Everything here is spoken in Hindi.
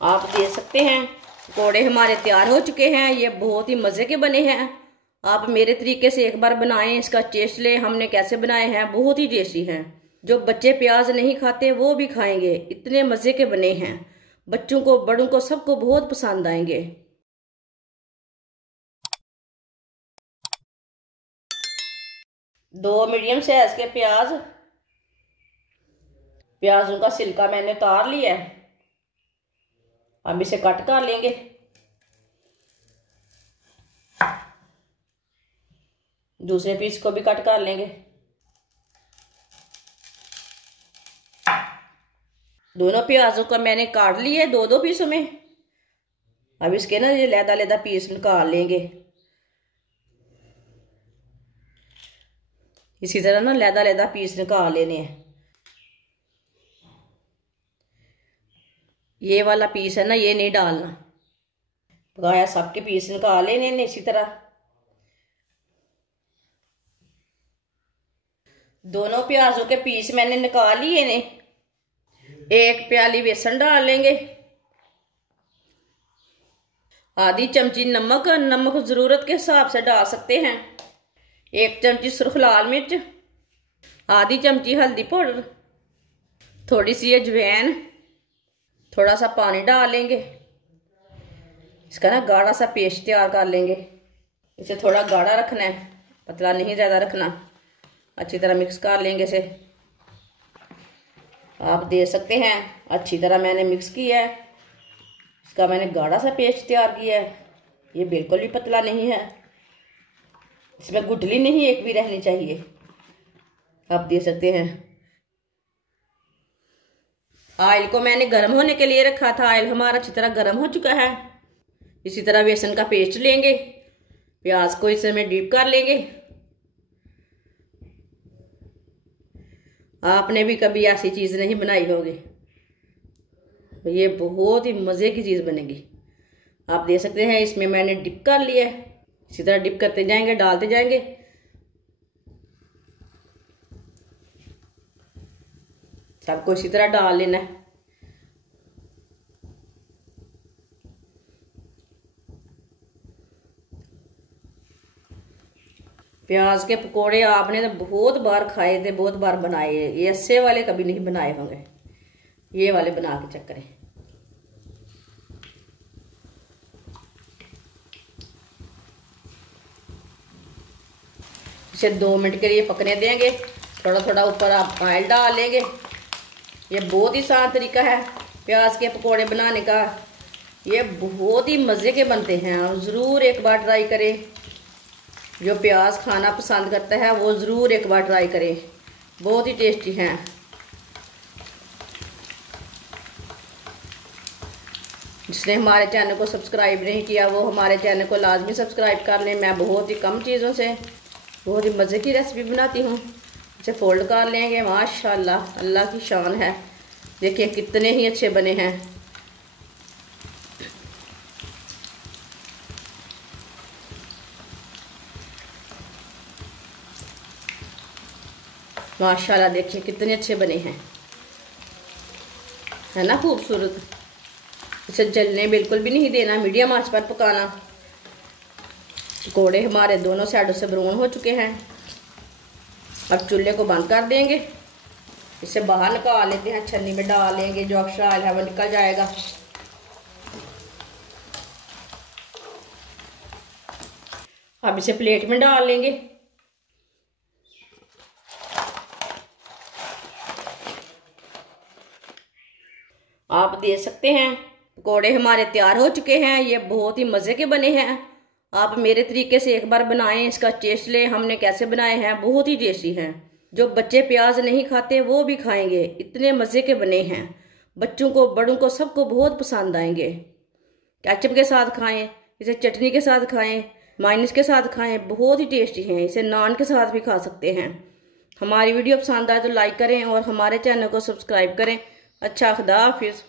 आप देख सकते हैं पकौड़े हमारे तैयार हो चुके हैं। ये बहुत ही मज़े के बने हैं। आप मेरे तरीके से एक बार बनाएं, इसका टेस्ट लें। हमने कैसे बनाए हैं, बहुत ही टेस्टी हैं। जो बच्चे प्याज नहीं खाते वो भी खाएंगे, इतने मज़े के बने हैं। बच्चों को बड़ों को सबको बहुत पसंद आएंगे। दो मीडियम साइज के प्याजों का छिलका मैंने उतार लिया है। अब इसे कट कर लेंगे। दूसरे पीस को भी कट कर लेंगे। दोनों प्याजों का मैंने काट लिया है दो दो पीसों में। अब इसके ना ये लैदा लैदा पीस निकाल लेंगे। इसी तरह ना लैदा लैदा पीस निकाल लेने हैं। ये वाला पीस है ना, ये नहीं डालना। पकाया सबके पीस निकाल लेने ने इसी तरह। दोनों प्याजों के पीस मैंने निकाल लिए ने। एक प्याली बेसन डाल लेंगे। आधी चमची नमक, नमक जरूरत के हिसाब से डाल सकते हैं। एक चमची सुर्ख लाल मिर्च, आधी चमची हल्दी पाउडर, थोड़ी सी अजवाइन, थोड़ा सा पानी डाल लेंगे। इसका ना गाढ़ा सा पेस्ट तैयार कर लेंगे। इसे थोड़ा गाढ़ा रखना है, पतला नहीं ज़्यादा रखना। अच्छी तरह मिक्स कर लेंगे इसे। आप देख सकते हैं अच्छी तरह मैंने मिक्स किया है। इसका मैंने गाढ़ा सा पेस्ट तैयार किया है। ये बिल्कुल भी पतला नहीं है, इसमें गुठली नहीं एक भी रहनी चाहिए। आप देख सकते हैं। ऑयल को मैंने गर्म होने के लिए रखा था। ऑयल हमारा अच्छी तरह गर्म हो चुका है। इसी तरह बेसन का पेस्ट लेंगे, प्याज को इसमें डीप कर लेंगे। आपने भी कभी ऐसी चीज़ नहीं बनाई होगी, ये बहुत ही मज़े की चीज़ बनेगी। आप देख सकते हैं इसमें मैंने डिप कर लिया है। इसी तरह डिप करते जाएंगे, डालते जाएंगे। सबको इसी तरह डाल लेना है। प्याज के पकोड़े आपने तो बहुत बार खाए थे, बहुत बार बनाए। ये ऐसे वाले कभी नहीं बनाए होंगे, ये वाले बना के चेक करें। इसे 2 मिनट के लिए पकने देंगे। थोड़ा थोड़ा ऊपर आप ऑयल डाल लेंगे। ये बहुत ही आसान तरीका है प्याज के पकोड़े बनाने का। ये बहुत ही मज़े के बनते हैं। और ज़रूर एक बार ट्राई करें। जो प्याज खाना पसंद करता है वो ज़रूर एक बार ट्राई करें, बहुत ही टेस्टी हैं। जिसने हमारे चैनल को सब्सक्राइब नहीं किया वो हमारे चैनल को लाजमी सब्सक्राइब कर लें। मैं बहुत ही कम चीज़ों से बहुत ही मज़े की रेसिपी बनाती हूँ। इसे फोल्ड कर लेंगे। माशाल्लाह, अल्लाह की शान है। देखिए कितने ही अच्छे बने हैं। माशाल्लाह, देखिए कितने अच्छे बने हैं, है ना खूबसूरत। इसे जलने बिल्कुल भी नहीं देना, मीडियम आंच पर पकाना। पकौड़े हमारे दोनों साइडों से ब्राउन हो चुके हैं। अब चूल्हे को बंद कर देंगे। इसे बाहर निकाल लेते हैं, छन्नी में डाल लेंगे। जो एक्स्ट्रा ऑयल है वो निकल जाएगा। अब इसे प्लेट में डाल लेंगे। आप देख सकते हैं पकौड़े हमारे तैयार हो चुके हैं। ये बहुत ही मज़े के बने हैं। आप मेरे तरीके से एक बार बनाएं, इसका टेस्ट लें। हमने कैसे बनाए हैं, बहुत ही टेस्टी हैं। जो बच्चे प्याज नहीं खाते वो भी खाएंगे, इतने मज़े के बने हैं। बच्चों को बड़ों को सबको बहुत पसंद आएंगे। केचप के साथ खाएं, इसे चटनी के साथ खाएं, मायोनीज के साथ खाएं, बहुत ही टेस्टी हैं। इसे नान के साथ भी खा सकते हैं। हमारी वीडियो पसंद आए तो लाइक करें और हमारे चैनल को सब्सक्राइब करें। अच्छा, खुदा हाफिज़।